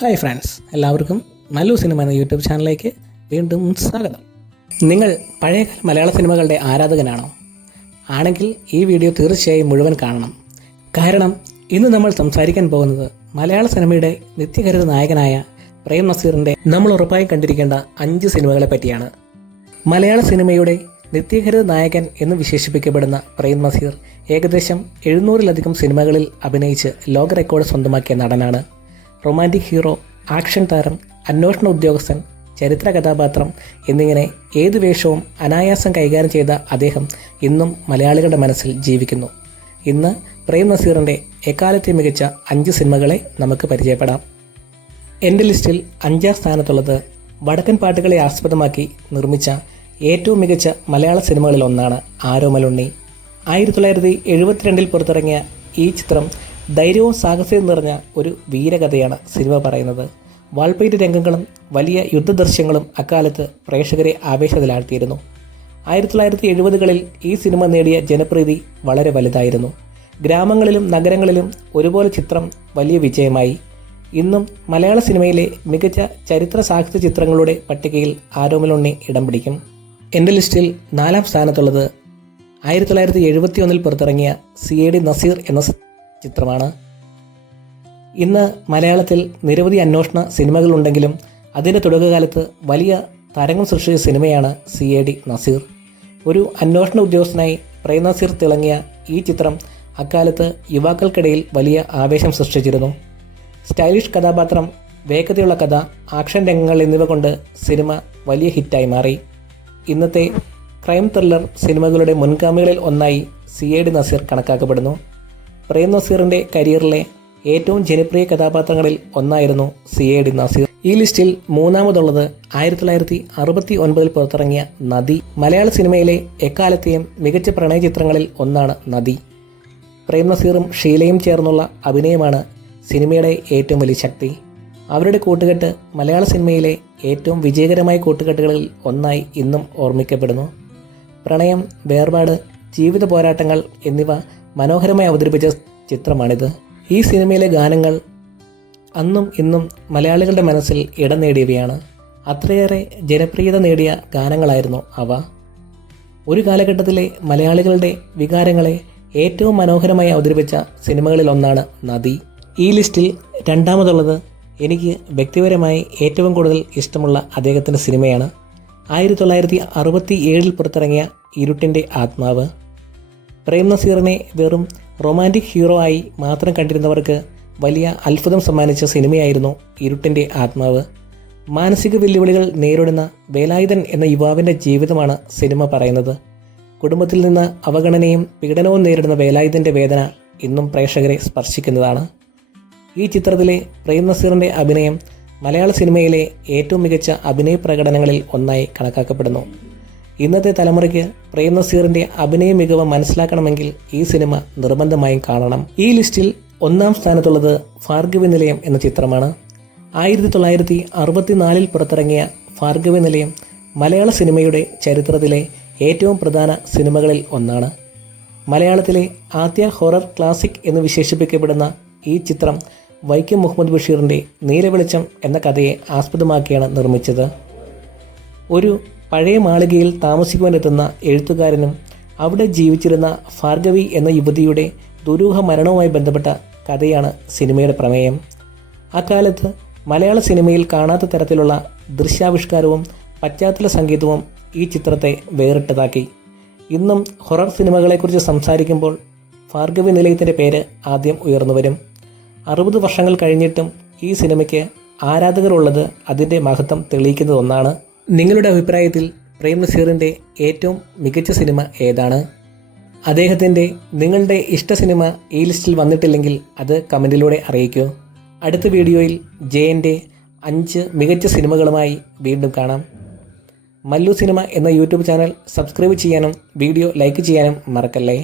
Hi friends, എല്ലാവർക്കും Mallu cinema എന്ന YouTube ചാനലിലേക്ക് വീണ്ടും സ്വാഗതം. നിങ്ങൾ പഴയകാല മലയാള സിനിമകളുടെ ആരാധകനാണോ? ആണെങ്കിൽ ഈ വീഡിയോ തീർച്ചയായും മുഴുവൻ കാണണം. കാരണം ഇന്ന് നമ്മൾ സംസാരിക്കാൻ പോകുന്നത് മലയാള സിനിമയുടെ നിത്യഹരിത നായകനായ പ്രേം നസീറിൻ്റെ നമ്മൾ ഉറപ്പായി കണ്ടിരിക്കേണ്ട 5 സിനിമകളെ പറ്റിയാണ്. മലയാള സിനിമയുടെ നിത്യഹരിത നായകൻ എന്ന് വിശേഷിപ്പിക്കപ്പെടുന്ന പ്രേം നസീർ ഏകദേശം 700-ലധികം സിനിമകളിൽ അഭിനയിച്ച് ലോക റെക്കോർഡ് സ്വന്തമാക്കിയ നടനാണ്. റൊമാൻറ്റിക് ഹീറോ, ആക്ഷൻ താരം, അന്വേഷണ ഉദ്യോഗസ്ഥൻ, ചരിത്ര കഥാപാത്രം എന്നിങ്ങനെ ഏത് വേഷവും അനായാസം കൈകാര്യം ചെയ്ത അദ്ദേഹം ഇന്നും മലയാളികളുടെ മനസ്സിൽ ജീവിക്കുന്നു. ഇന്ന് പ്രേം നസീറിൻ്റെ എക്കാലത്തെ മികച്ച 5 സിനിമകളെ നമുക്ക് പരിചയപ്പെടാം. എൻ്റെ ലിസ്റ്റിൽ 5ാം സ്ഥാനത്തുള്ളത് വടക്കൻ പാട്ടുകളെ ആസ്പദമാക്കി നിർമ്മിച്ച ഏറ്റവും മികച്ച മലയാള സിനിമകളിൽ ഒന്നാണ് ആരോമലുണ്ണി. 1972 പുറത്തിറങ്ങിയ ഈ ചിത്രം ധൈര്യവും സാഹസവും നിറഞ്ഞ ഒരു വീരകഥയാണ് സിനിമ പറയുന്നത്. വാൾപ്പയറ്റ് രംഗങ്ങളും വലിയ യുദ്ധദൃശ്യങ്ങളും അക്കാലത്ത് പ്രേക്ഷകരെ ആവേശത്തിലാഴ്ത്തിയിരുന്നു. 1970കളിൽ ഈ സിനിമ നേടിയ ജനപ്രീതി വളരെ വലുതായിരുന്നു. ഗ്രാമങ്ങളിലും നഗരങ്ങളിലും ഒരുപോലെ ചിത്രം വലിയ വിജയമായി. ഇന്നും മലയാള സിനിമയിലെ മികച്ച ചരിത്ര സാഹിത്യ ചിത്രങ്ങളുടെ പട്ടികയിൽ ആരോമലുണ്ണി ഇടം പിടിക്കും. എൻ്റെ ലിസ്റ്റിൽ 4ാം സ്ഥാനത്തുള്ളത് 1971 പുറത്തിറങ്ങിയ CID നസീർ എന്ന ചിത്രമാണ്. ഇന്ന് മലയാളത്തിൽ നിരവധി അന്വേഷണ സിനിമകളുണ്ടെങ്കിലും അതിൻ്റെ തുടക്കകാലത്ത് വലിയ തരംഗം സൃഷ്ടിച്ച സിനിമയാണ് CID നസീർ. ഒരു അന്വേഷണ ഉദ്യോഗസ്ഥനായി പ്രേം നസീർ തിളങ്ങിയ ഈ ചിത്രം അക്കാലത്ത് യുവാക്കൾക്കിടയിൽ വലിയ ആവേശം സൃഷ്ടിച്ചിരുന്നു. സ്റ്റൈലിഷ് കഥാപാത്രം, വേഗതയുള്ള കഥ, ആക്ഷൻ രംഗങ്ങൾ എന്നിവ കൊണ്ട് സിനിമ വലിയ ഹിറ്റായി മാറി. ഇന്നത്തെ ക്രൈം ത്രില്ലർ സിനിമകളുടെ മുൻഗാമികളിൽ ഒന്നായി CID നസീർ കണക്കാക്കപ്പെടുന്നു. പ്രേം നസീറിൻ്റെ കരിയറിലെ ഏറ്റവും ജനപ്രിയ കഥാപാത്രങ്ങളിൽ ഒന്നായിരുന്നു CID നസീർ. ഈ ലിസ്റ്റിൽ 3ാമതുള്ളത് 1969 പുറത്തിറങ്ങിയ നദി. മലയാള സിനിമയിലെ എക്കാലത്തെയും മികച്ച പ്രണയ ചിത്രങ്ങളിൽ ഒന്നാണ് നദി. പ്രേം നസീറും ഷീലയും ചേർന്നുള്ള അഭിനയമാണ് സിനിമയുടെ ഏറ്റവും വലിയ ശക്തി. അവരുടെ കൂട്ടുകെട്ട് മലയാള സിനിമയിലെ ഏറ്റവും വിജയകരമായ കൂട്ടുകെട്ടുകളിൽ ഒന്നായി ഇന്നും ഓർമ്മിക്കപ്പെടുന്നു. പ്രണയം, വേർപാട്, ജീവിത പോരാട്ടങ്ങൾ എന്നിവ മനോഹരമായി അവതരിപ്പിച്ച ചിത്രമാണിത്. ഈ സിനിമയിലെ ഗാനങ്ങൾ അന്നും ഇന്നും മലയാളികളുടെ മനസ്സിൽ ഇടം നേടിയവയാണ്. അത്രയേറെ ജനപ്രിയത നേടിയ ഗാനങ്ങളായിരുന്നു അവ. ഒരു കാലഘട്ടത്തിലെ മലയാളികളുടെ വികാരങ്ങളെ ഏറ്റവും മനോഹരമായി അവതരിപ്പിച്ച സിനിമകളിൽ ഒന്നാണ് നദി. ഈ ലിസ്റ്റിൽ 2ാമതുള്ളത് എനിക്ക് വ്യക്തിപരമായി ഏറ്റവും കൂടുതൽ ഇഷ്ടമുള്ള അദ്ദേഹത്തിൻ്റെ സിനിമയാണ് 1967 പുറത്തിറങ്ങിയ ഇരുട്ടിൻ്റെ ആത്മാവ്. പ്രേം നസീറിനെ വെറും റൊമാൻറ്റിക് ഹീറോ ആയി മാത്രം കണ്ടിരുന്നവർക്ക് വലിയ അത്ഭുതം സമ്മാനിച്ച സിനിമയായിരുന്നു ഇരുട്ടിൻ്റെ ആത്മാവ്. മാനസിക വെല്ലുവിളികൾ നേരിടുന്ന വേലായുധൻ എന്ന യുവാവിൻ്റെ ജീവിതമാണ് സിനിമ പറയുന്നത്. കുടുംബത്തിൽ നിന്ന് അവഗണനയും പീഡനവും നേരിടുന്ന വേലായുധൻ്റെ വേദന ഇന്നും പ്രേക്ഷകരെ സ്പർശിക്കുന്നതാണ്. ഈ ചിത്രത്തിലെ പ്രേം നസീറിൻ്റെ അഭിനയം മലയാള സിനിമയിലെ ഏറ്റവും മികച്ച അഭിനയ പ്രകടനങ്ങളിൽ ഒന്നായി കണക്കാക്കപ്പെടുന്നു. ഇന്നത്തെ തലമുറയ്ക്ക് പ്രേം നസീറിൻ്റെ അഭിനയ മികവ് മനസ്സിലാക്കണമെങ്കിൽ ഈ സിനിമ നിർബന്ധമായും കാണണം. ഈ ലിസ്റ്റിൽ 1ാം സ്ഥാനത്തുള്ളത് ഭാർഗവി നിലയം എന്ന ചിത്രമാണ്. 1964 പുറത്തിറങ്ങിയ ഭാർഗവി നിലയം മലയാള സിനിമയുടെ ചരിത്രത്തിലെ ഏറ്റവും പ്രധാന സിനിമകളിൽ ഒന്നാണ്. മലയാളത്തിലെ ആദ്യ ഹൊറർ ക്ലാസിക് എന്ന് വിശേഷിപ്പിക്കപ്പെടുന്ന ഈ ചിത്രം വൈക്കം മുഹമ്മദ് ബഷീറിൻ്റെ നീലവെളിച്ചം എന്ന കഥയെ ആസ്പദമാക്കിയാണ് നിർമ്മിച്ചത്. ഒരു പഴയ മാളികയിൽ താമസിക്കുവാനെത്തുന്ന എഴുത്തുകാരനും അവിടെ ജീവിച്ചിരുന്ന ഭാർഗവി എന്ന യുവതിയുടെ ദുരൂഹ മരണവുമായി ബന്ധപ്പെട്ട കഥയാണ് സിനിമയുടെ പ്രമേയം. അക്കാലത്ത് മലയാള സിനിമയിൽ കാണാത്ത തരത്തിലുള്ള ദൃശ്യാവിഷ്കാരവും പശ്ചാത്തല സംഗീതവും ഈ ചിത്രത്തെ വേറിട്ടതാക്കി. ഇന്നും ഹൊറർ സിനിമകളെക്കുറിച്ച് സംസാരിക്കുമ്പോൾ ഭാർഗവി നിലയത്തിൻ്റെ പേര് ആദ്യം ഉയർന്നുവരും. 60 വർഷങ്ങൾ കഴിഞ്ഞിട്ടും ഈ സിനിമയ്ക്ക് ആരാധകരുള്ളത് അതിൻ്റെ മഹത്വം തെളിയിക്കുന്ന ഒന്നാണ്. നിങ്ങളുടെ അഭിപ്രായത്തിൽ പ്രേം നസീറിൻ്റെ ഏറ്റവും മികച്ച സിനിമ ഏതാണ്? നിങ്ങളുടെ ഇഷ്ട സിനിമ ഈ ലിസ്റ്റിൽ വന്നിട്ടില്ലെങ്കിൽ അത് കമൻറ്റിലൂടെ അറിയിക്കൂ. അടുത്ത വീഡിയോയിൽ ജയൻ്റെ 5 മികച്ച സിനിമകളുമായി വീണ്ടും കാണാം. മല്ലു സിനിമ എന്ന യൂട്യൂബ് ചാനൽ സബ്സ്ക്രൈബ് ചെയ്യാനും വീഡിയോ ലൈക്ക് ചെയ്യാനും മറക്കല്ലേ.